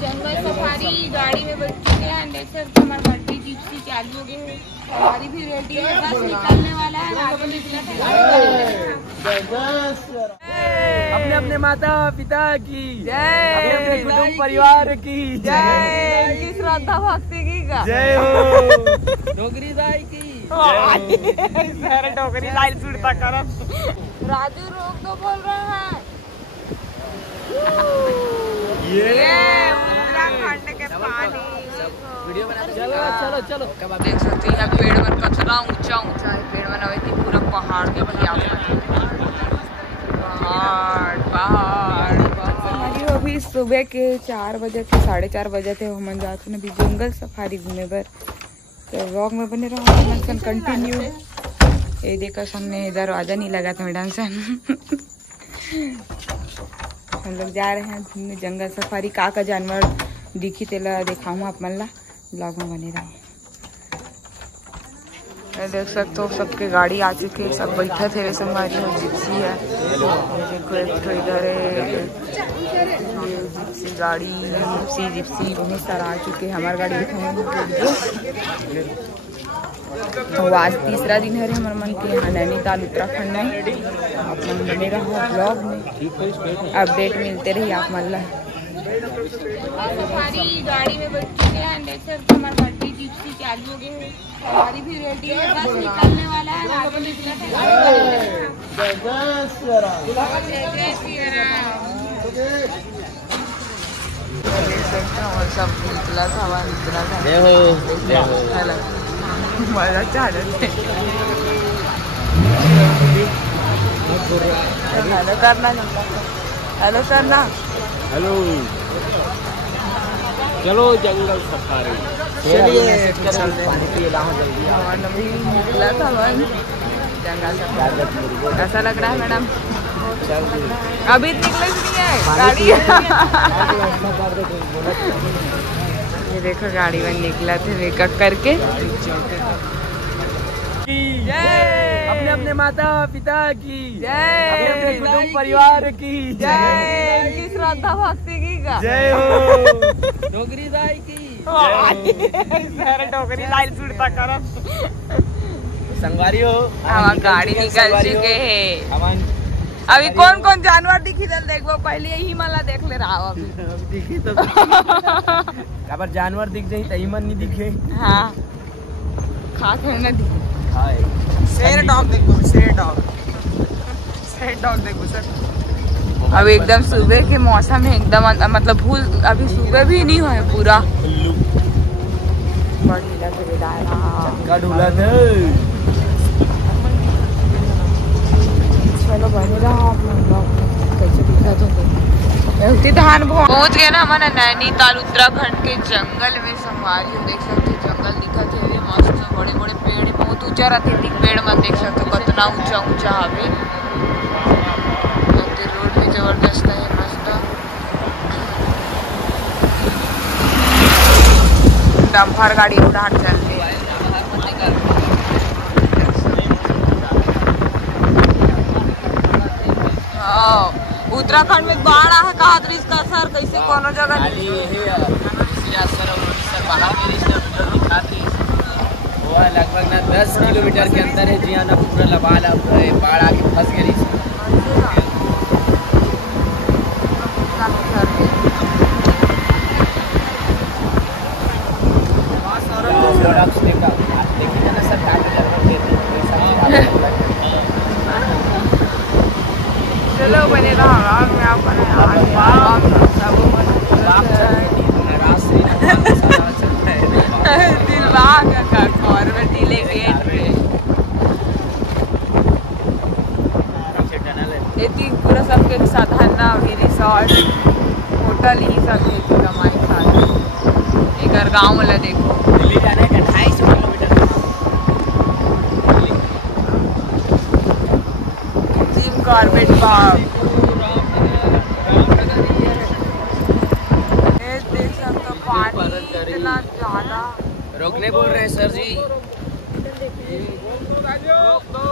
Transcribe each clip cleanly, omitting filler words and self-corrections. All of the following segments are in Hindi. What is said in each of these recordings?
जंगल सफारी गाड़ी में बैठ चुके हैं। देख सकते हमारा बर्थडे जिप्सी चालू हो गए हैं। सवारी भी रेडी है, बस निकलने वाला है। आगे निकला अपने अपने माता पिता की जय, अपने अपने कुटुंब परिवार की जय, इनकी श्रद्धा भक्ति की जय हो, डोगरी दाई की जय। डोगरी दाई सुनता करम। राजू रोक दो बोल रहे हैं। ये उत्तराखंड के पानी वीडियो बनाते चलो चलो चलो। देख सकते हैं पेड़ में कचरा ऊंचा ऊंचा है। पेड़ में नवे थी पूरा पहाड़ देखिए आप। पहाड़ हमारी अभी सुबह के 4 बजे थे, 4:30 बजे थे। हम जाते हैं अभी जंगल सफारी घूमे पर। तो व्लॉग में बने रहो मैडम कंटिन्यू। ये देखा सामने दरवाजा नहीं लगा था मैडम सन। हम लोग जा रहे हैं घूमने जंगल सफारी। का जानवर दिखी तेला दिखाऊँ आप मन ला। ब्लॉग में बने रहे। देख सकते हो सबके गाड़ी आ चुके हैं, सब बैठे थे। संगवारी में जिप्सी है। देखो एक तो इधर है जिप्सी गाड़ी, जिप्सी बहुत सारा आ चुके हैं। हमारी गाड़ी दिखाऊंगी। तो आज तीसरा दिन है हमारे मन के यहाँ नैनीताल उत्तराखंड में। आप मन बने रहो ब्लॉग में, अपडेट मिलते रही आप मन ला। सफारी गाड़ी में बैठ चुके हैं। देख सकते हमारा बर्थडे जिप्सी चालू हो गए हैं। सवारी भी रेडी है, बस निकलने वाला है। आगे निकला सब निकला था मजा चाह रहे। हेलो करना, हेलो करना, हेलो। चलो जंगल सफारी चलिए पानी पिए जल्दी। निकला था मन जंगल सफारी। कैसा लग रहा है मैडम? अभी निकले नहीं है गाड़ी। ये देखो गाड़ी में निकला थे मेकअप करके। अपने अपने माता पिता की जय, अपने अपने कुटुंब परिवार की जय, इनकी श्रद्धा भक्ति की जय हो, डोगरी दाई की डोगरी दाई सुनता करम। संगवारी हो हमारी गाड़ी निकल चुके हैं। अभी कौन कौन जानवर दिखी दल देखो। पहले यही मला देख ले रहा हूँ। दिखी तो अगर जानवर दिख जाए तो मन नहीं दिखे। हाँ खा ना दिखे। शेर डॉग देखो, शेर डॉग देखो सर। अभी एकदम सुबह के मौसम है एकदम, मतलब भूल अभी सुबह भी नहीं हुआ है पूरा। ढूला था। चलो बने रहा आप लोग कैसे दिखा तो धान पहुँच गए ना हमारा नैनीताल उत्तराखंड के जंगल में। संगवारी हो देख सकते जंगल दिखा थे मस्त। बड़े बड़े पेड़ बहुत ऊंचा रहते। पेड़ मत देख सकते कितना ऊंचा ऊंचा हवे। रोड भी जबरदस्त है मस्त। डम्फर गाड़ी उड़ा चल रही है। उत्तराखंड में बाढ़ आ कहा इसका असर कैसे कोनो जगह लगभग ना 10 किलोमीटर के अंदर है जी। ना पूरा लबाल बाढ़ आके फंस गई। चलो बने रहा मैं आपको पूरा सबके साधन ना भी रिसोर्ट होटल ही सब कमाई साथ। एक गाँव वाला देखो दिल्ली जाने का 28 किलोमीटर जिम कॉर्बेट पार्क। देख सकते हो पानी इतना ज्यादा। रोकने बोल रहे हैं सर जी। रोक दो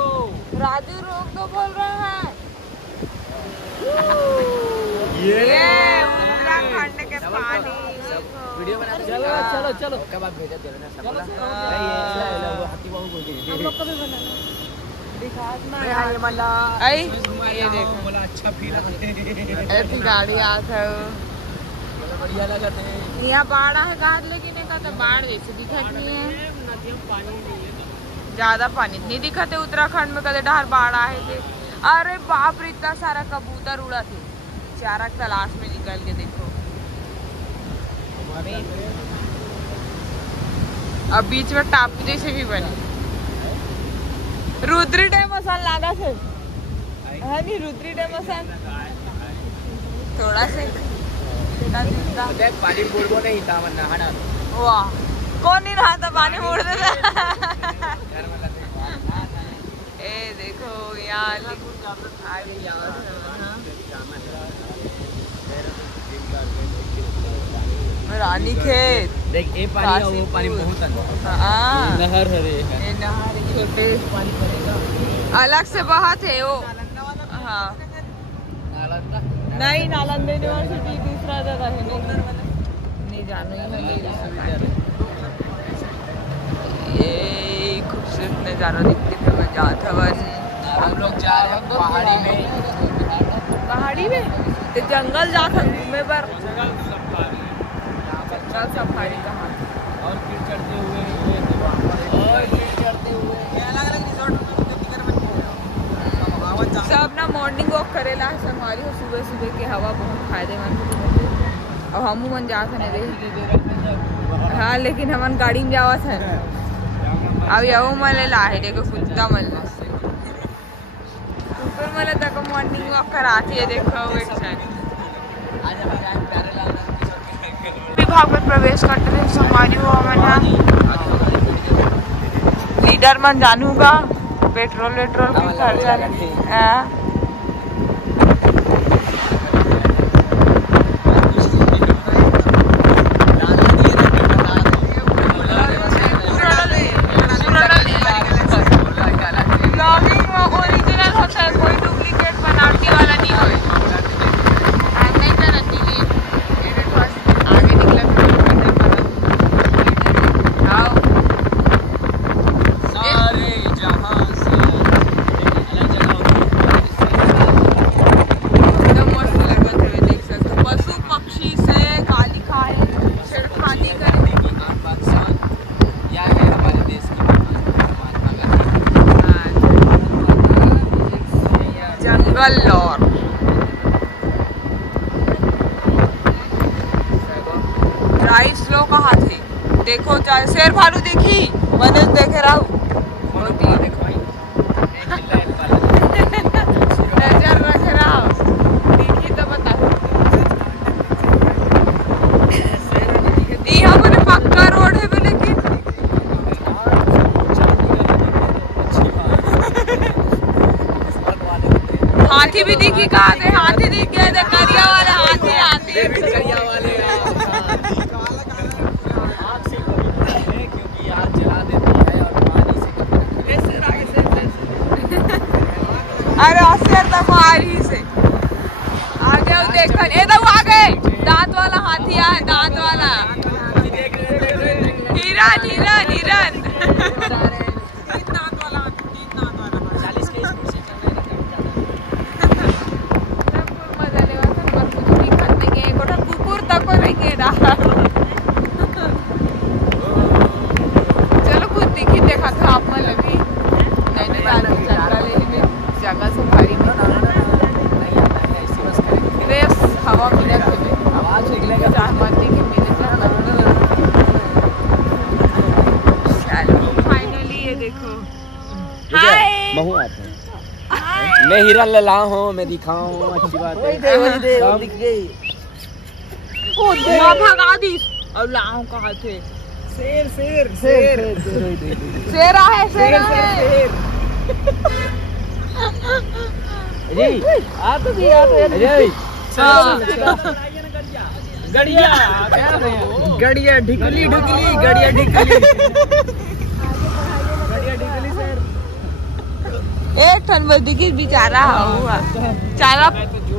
राजू, रोक दो बोल रहे हैं। ये उत्तराखंड के पानी चलो चलो कबाब भेजा दे ना सब वो हाथी बाबू को दे हम लोग कभी बनाना दिखा ना यार ये मला आई ये देखो बोला अच्छा फील ऐसी गाड़ी आता है बढ़िया लगा थे यहाँ बाढ़ है गाड़ लेकिन का तो बाढ़ जैसे दिखत नहीं है नदियों में पानी नहीं है ज्यादा पानी नहीं दिखते उत्तराखंड में कदे डहर बाढ़ आए थे। अरे बाप रे इतना सारा कबूतर उड़ा थे चारा तलाश में निकल के देखो। अब बीच में टापू जैसे भी बने रुद्री डैम मसान लागा थे है नहीं रुद्री डैम मसान थोड़ा से पानी बोल को नहीं था वरना हटा वाह कौन नहीं रहा था पानी मोड़ दे ए देखो यहाँ रानी खेत देख ये पानी वो पानी बहुत नहर है ये नहर छोटे पानी पड़ेगा अलग से बहत है वो। हाँ नहीं नालंदा यूनिवर्सिटी दूसरा जगह है नहीं जानो ये खूबसूरत नज़ारा देखते थे मजा आता बस। हम लोग जा रहे हैं पहाड़ी में तो जंगल जाता घूमे पर जंगल सफारी कहाँ और फिर चढ़ते हुए सब ना मॉर्निंग वॉक करेला संगवारी हो सुबह सुबह के हवा बहुत फायदेमंद। अब हम मन जाते नहीं दे हाँ लेकिन हमन गाड़ी में जावा था अब यहो मले लाहे देखो कुत्ता मल ऊपर मले तक मॉर्निंग वॉक कराती है देखो एक साइड विभाग में प्रवेश करते थे संगवारी हुआ मन लीडर मन जानूगा पेट्रोल वेट्रोल की खर्चा और राइस लो कहाँ थे देखो शेर भालू देखी मैंने देखे रहा हूँ नजर रख रहा देखी तो बता यहाँ पर पक्का रोड है लेकिन हाथी भी दिखी कहाँ थे हाथी दिख गए करिया वाले हाथी हाथी करिया वाले क्योंकि यार जला देती है और पानी से अरे अस्तर तक मारी से आगे देखा ए तो आ गए दांत वाला हाथी आया दांत वाला हिरन हिरन हिरन चलो कुछ दिखी देखा था आप में लगी जगह से भारी हवा मिले आवाज निकलेगा फाइनली ये देखो मैं हीरा लला हूँ मैं दिखाऊँ अच्छी बात है दिख गई भगा दी और लाऊं कहाँ थे शेर शेर शेर शेर है शेर है आ तो गड़िया गड़िया ढिकली ढिकली गड़िया ढिकली गड़िया ढिकली सर एक ठन में दिखी बेचारा हुआ चारा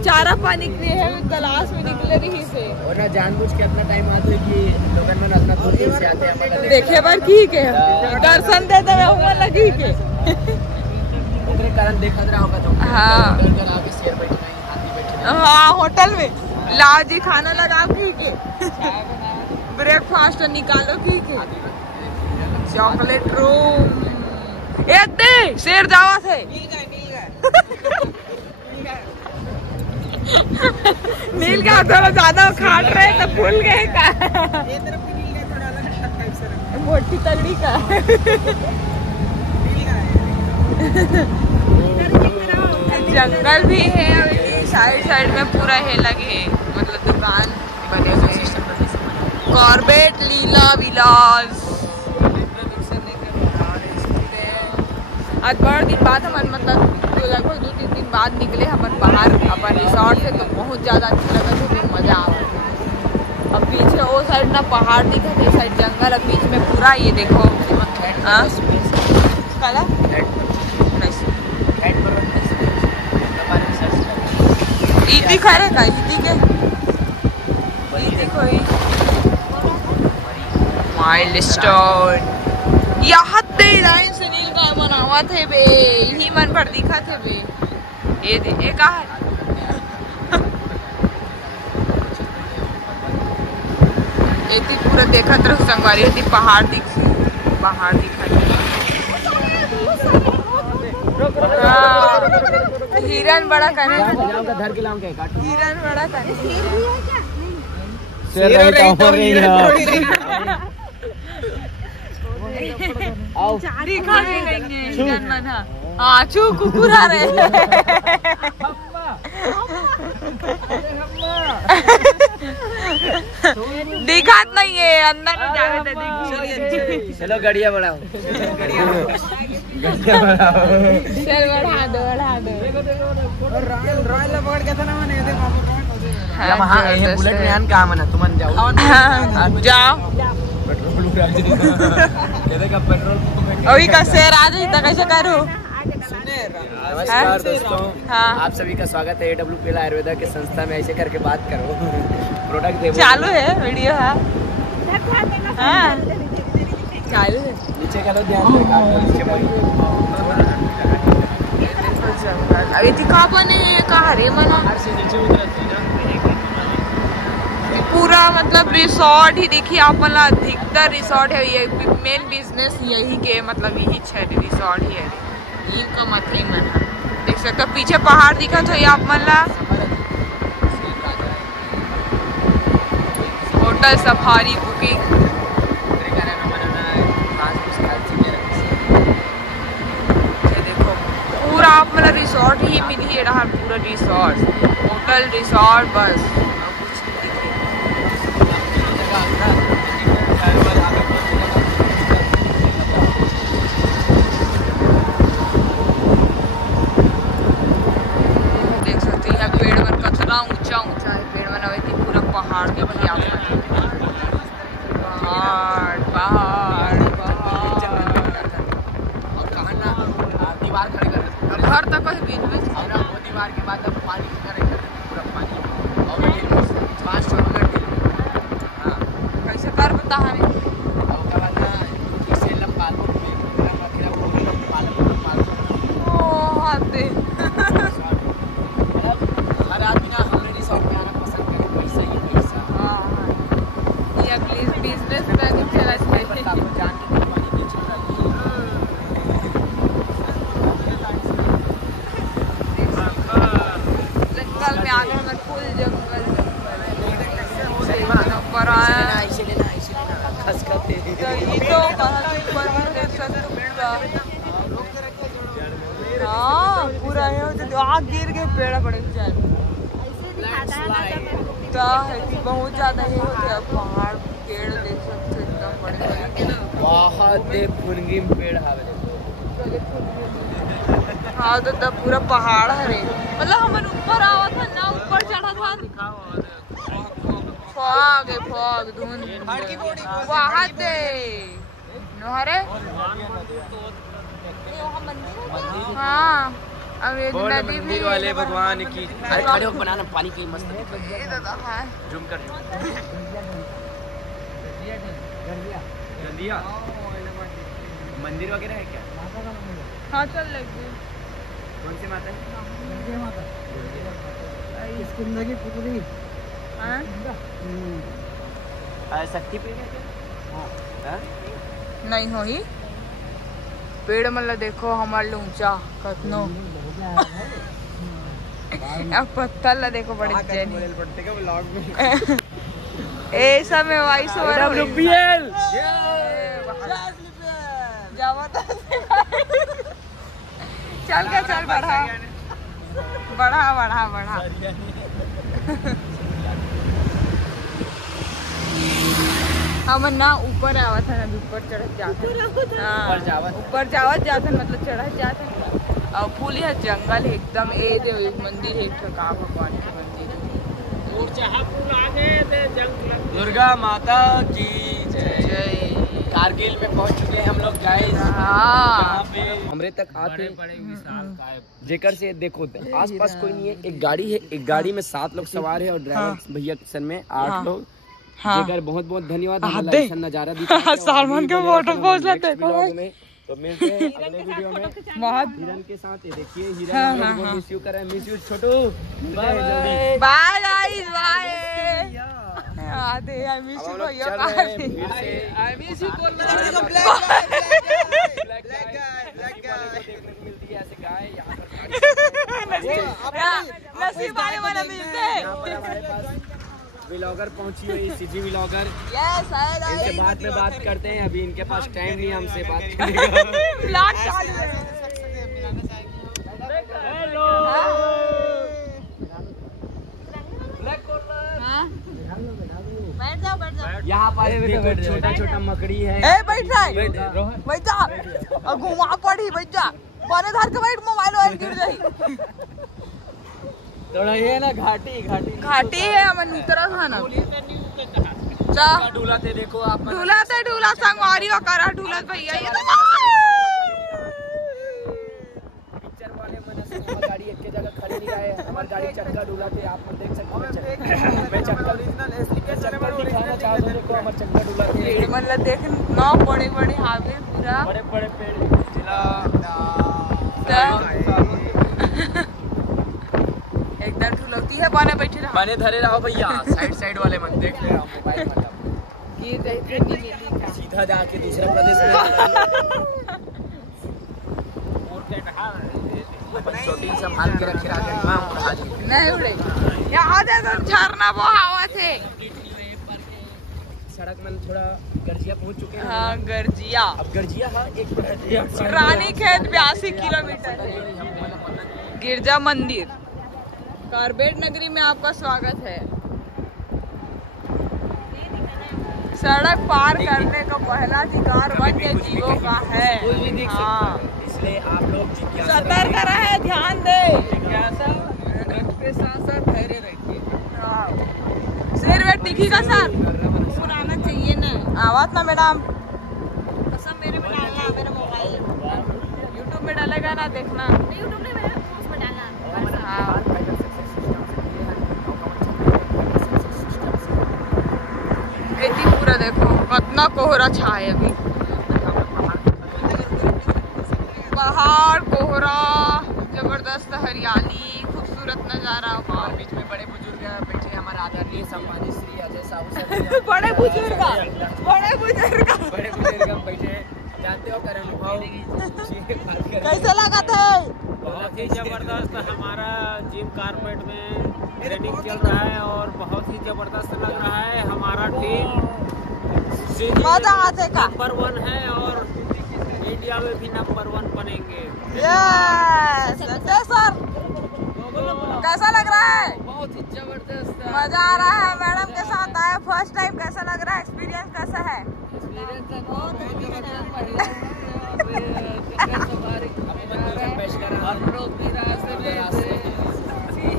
चारा पानी के लिए है तलाश में निकले रही से और ना जानबूझ के अपना टाइम आते कि लोगन में अपना दूर से आते हैं देखे बार की के दर्शन दे दे हुआ लगी के ओकरे कारण देखत रहा होगा तुम। हाँ आके शेर बैठे नहीं हाथी बैठे हाँ होटल में लाओ जी खाना लगा की के ब्रेकफास्ट निकालो की के चॉकलेट रूम ए दे शेर जावा थे नील का थोड़ा ज्यादा खाट रहे तो भूल गए का मोटी तगड़ी का जंगल भी है और साइड साइड में पूरा है लगे मतलब दुकान बने हुए कॉर्बेट लीला विलास। आज बड़ा दिन बाद हम मतलब लगभग 2-3 दिन बाद निकले हम बाहर अपन रिसोर्ट से तो बहुत ज़्यादा अच्छा लगा था मज़ा आवा। अब पीछे वो साइड ना पहाड़ दिखा था साइड जंगल अब बीच में पूरा ये देखो काला ईदी खरे का ईदी के ईदी कोई माइलस्टोन यहाँ ते लाइन से नील का बनावा थे बे यही मन भर दिखा थे बे ये कहा है ये थी पूरा देखा तरफ संगवारी होती पहाड़ दिखा हिरन बड़ा कने हिरन बड़ा कने दिखा हाँ चू कुकुर आ रहे दिखात नहीं है अंदर नहीं जाने चलो गड़िया बढ़ाओ चल बढ़ा दो रॉयल पकड़ के था ना मैंने वहाँ ये बुलेट में आन कहाँ मना तुम जाओ पेट्रोल अभी का शेर आ जाए तो कैसे करूँ। नमस्कार दोस्तों आप सभी का स्वागत है AWPL आयुर्वेदा के संस्था में ऐसे करके बात करो प्रोडक्ट दे चालू है वीडियो है चालू है नीचे का लो ध्यान अभी दिखा बने कहा रे मना पूरा मतलब रिसोर्ट ही देखिए आप वाला अधिकतर रिसोर्ट है ये मेन बिजनेस यही के मतलब यही है रिसोर्ट ही है इनका मतलब मन देख सकते हो पीछे पहाड़ दिखा तो ये आप मतलब होटल सफारी बुकिंग देखो पूरा आप मतलब रिसोर्ट ही मिली है रहा पूरा रिसोर्ट होटल रिसोर्ट बस ऊंचा है पेड़ बना हुई थी पूरा पहाड़ देखिए आप पहाड़ दीवार खड़े कर घर तक बीच बीच और वो दीवार के बाद अब पानी पूरा पानी और 5 मिनट कैसे कर बता हमें पूरा है आग गिर के पेड़ पड़े बहुत ज्यादा ही होते पहाड़ पेड़ देख सकते एकदम बड़े बहुत पेड़ हाँ तो तब पूरा पहाड़ है मतलब हम ऊपर आवा था ना ऊपर चढ़ा था फॉग धुंध वहाँ दे नहरे हाँ अब ये नदी भी वाले भगवान की। अरे खड़े होकर बनाना पानी की मस्त जूम कर गंदिया मंदिर वगैरह है क्या? हाँ चल लगी। कौन सी माता है? शक्ति पेड़ है क्या? नहीं हो ही पेड़ मतलब देखो हमारे ऊंचा कतनो पत्थर ला देखो बड़े ए सब में वॉइस ओवर चल के चल बढ़ा बढ़ा बढ़ा बढ़ा। हम ना ऊपर आवा था ना ऊपर चढ़ जाते हाँ ऊपर जावत जाते मतलब चढ़ जाते और फूल यह जंगल है एकदम ए दे मंदिर है ठका भगवान के मंदिर और जहाँ फूल आगे दुर्गा माता की जय। कारगिल में पहुंच चुके हैं हम लोग गाइस। हाँ हमरे तक आते जेकर से देखो आसपास कोई नहीं है। एक गाड़ी है, एक गाड़ी में 7 लोग सवार है और ड्राइवर भैया के सन में 8 लोग। जेकर बहुत बहुत धन्यवाद। नजारा सलमान के फोटो पोस्ट लेते तो मिलते हैं अगले वीडियो में बहुत हिरन के साथ। ये देखिए हिरन मिस यू कर रहा है। Miss you Chhotu bye guys bye आते आई मिस यू भैया आई मिस यू बोल रहा ब्लैक गाय देखने को मिलती है ऐसे गाय यहाँ पर नसीब वाले वाला मिलते हैं। व्लॉगर पहुंची हुई सीजी व्लॉगर। इनसे बाद में बात करते हैं, अभी इनके पास टाइम नहीं हमसे बात करने का। यहाँ पर छोटा छोटा मकड़ी है। बैठ जा घुमा पड़ी बैठ जा बने धर के बैठ मोबाइल गिर जाए। थोड़ा ये ना घाटी है हमन उतरत है ना चा ढूला थे देखो आप ढूला संगवारी और करा ढूलत भैया ये तो पिक्चर वाले मन गाड़ी एक के जगह खड़ी नहीं रहे। हमारी गाड़ी चक्का ढूला थे आप देख सकते हैं। मैं चक्का दिखाना चाहता हूं। देखो हमारा चक्का ढूला थे मतलब देख नौ बड़े बड़े हावे पूरा बड़े बड़े पेड़ एकदम ढुलौती है बने बैठे रहा बने धरे रहो भैया। साइड वाले मन देख ले मोबाइल मतलब सीधा जाके दूसरे प्रदेश में छोटी संभाल के रखे नहीं उड़े यहाँ देखो झरना बहावा थे। सड़क में थोड़ा गर्जिया पहुंच चुके हैं। हाँ गर्जिया अब गर्जिया हाँ एक रानी खेत 82 किलोमीटर गिरजा मंदिर कारबेट नगरी में आपका स्वागत है। सड़क पार करने का पहला अधिकार वन्य जीवों का है। हाँ इसलिए आप लोग सतर्क रहे ध्यान दे के साथ साथ ठहरे रहिए। शेर वेट दिखेगा सर पुराना चाहिए ना आवाज ना मैडम कसम मेरे में डालना मेरा मोबाइल यूट्यूब में डालेगा ना देखना यूट्यूब में मेरे उसमें डालना। हाँ पूरा देखो कितना कोहरा छाए अभी पहाड़ कोहरा जबरदस्त हरियाली खूबसूरत नजारा। और बीच में बड़े बुजुर्ग बैठे हमारा आदरणीय सम्मानित श्री अजय साहू बड़े बुजुर्ग बैठे। जानते हो कर अनुभव कैसे लगा था? बहुत ही जबरदस्त हमारा जिम कारपेट में ट्रेनिंग चल रहा है और बहुत ही जबरदस्त लग रहा है। हमारा टीम मजा आते का नंबर 1 है और इंडिया में भी नंबर 1 बनेंगे। सर कैसा लग रहा है? बहुत ही जबरदस्त मजा आ रहा है। मैडम के साथ आए फर्स्ट टाइम कैसा लग रहा है? एक्सपीरियंस कैसा है?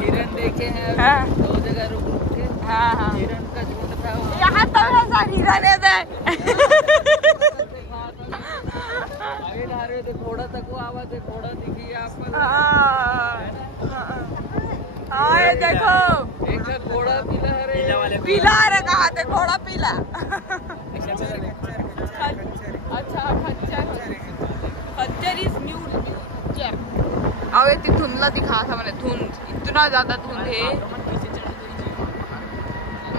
हिरन देखे हैं। हाँ। 2 जगह रुक के। हाँ। हिरन का झुंड था यहाँ तो हिरन है। घोड़ा तक वो आवाज है, घोड़ा दिखी आपको। हाँ ये देखो एक घोड़ा पीला है, पीला है, कहा थे घोड़ा पीला। अच्छा खच्चर इज म्यूल खच्चर। अब इतनी धुंधला दिखा था मैंने, धुंध इतना ज्यादा धुंध है।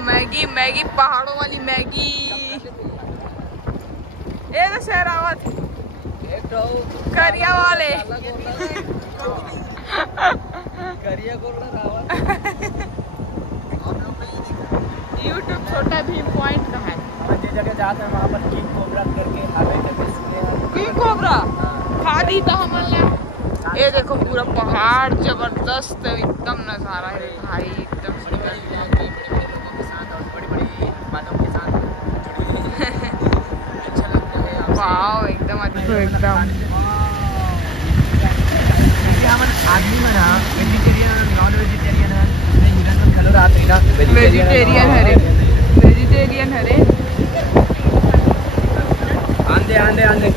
मैगी मैगी पहाड़ों वाली मैगी। ये तो शहर आवत करिया वाले करिया यूट्यूब छोटा भीम पॉइंट का है। जिस जगह जाते हैं वहाँ पर किंग कोबरा करके किंग कोबरा खा दी तो हमने। ये देखो पूरा पहाड़ जबरदस्त एकदम नजारा है भाई, एकदम वाव एकदम अच्छा एकदम। आदमी में ना वेजिटेरियन और नॉन वेजिटेरियन है, हिरन कलर आते हैं ना, वेजिटेरियन हरे वेजिटेरियन हरे। आंधे आंधे आंधे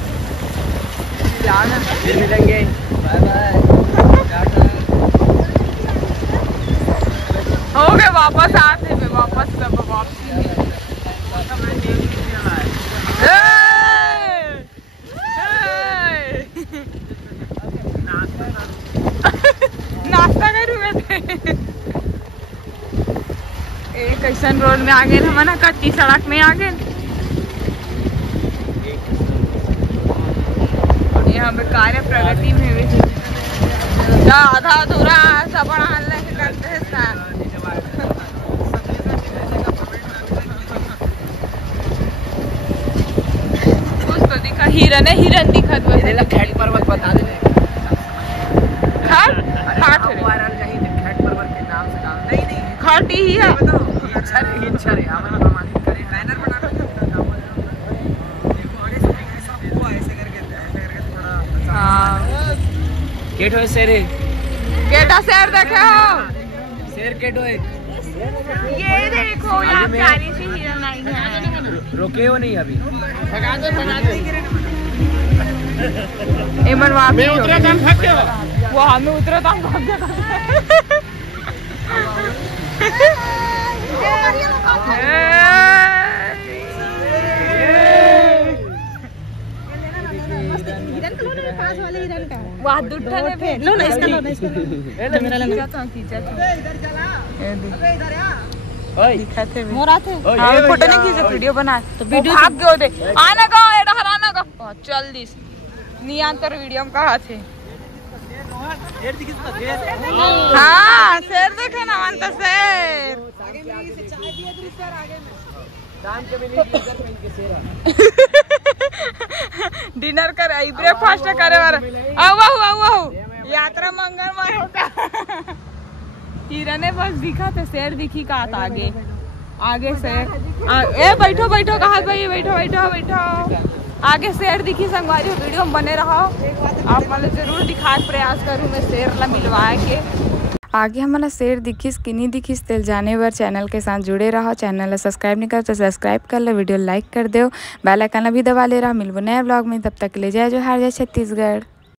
फिर मिलेंगे, बाय बाय हो गए वापस आते में, वापस सब वापसी नाश्ता कर हुए थे। एक ऐसन रोड में आ गए हम ना, कच्ची सड़क में आ गए। यहाँ पे कार्य प्रगति में भी आधा अधूरा सब हल्ला करते हैं। कुछ तो दिखा, हिरन है, हिरन दिखा तो खैट पर्वत बता दे। खाट वायरल कहीं खैट पर्वत के नाम से नाम नहीं खाटी ही है। इच्छा है हमें प्रमाणित करें, बैनर बना के देखो आगे से ऐसा हुआ, ऐसे करके थोड़ा। हाँ केट होए शेर, केटा शेर देखे हो, शेर केट होए। ये देखो यहाँ प्यारी सी हिरन आई है। रोके हो नहीं अभी, भगा दे एमन वहाँ मैं उतरा दाम भाग गया, वो हमें उतरा दाम भाग गया। वहाँ दुट्ठा ने पे लो ना, इसका लो ना, इसका मेरा लेना तो खींचा तो इधर चला, अबे इधर आ ओए दिखाते हैं मोरा थे। हां फोटो नहीं खींचे, वीडियो बना तो वीडियो भाग गयो दे आना का एडा हराना का चल दिस नियंतर वीडियो में कहा थे। शेर दिखिस ना, शेर हां शेर देखे ना, मन तो शेर आगे में से चाय दिए तो सर आगे में शाम के मिली ब्लेजर पहन के शेर डिनर कर आई, ब्रेकफास्ट करे वाला आओ यात्रा मंगलमय होगा। हिरने बस दिखा थे, शेर दिखी का था आगे से ए बैठो बैठो कहा भाई, बैठो आगे शेर दिखी संगवारी। वीडियो में बने रहो, आप मतलब जरूर दिखाए प्रयास करूँ मैं शेर ला मिलवाए के। आगे हमारा शेर दिखिस कि नहीं दिखिस तेल जाने बर चैनल के साथ जुड़े रहो। चैनल ला सब्सक्राइब नहीं कर तो सब्सक्राइब कर लो, वीडियो लाइक कर दो, बेल आइकन भी दबा ले रहा। मिलबो नया ब्लॉग में, तब तक ले जाए जो हार जाए छत्तीसगढ़।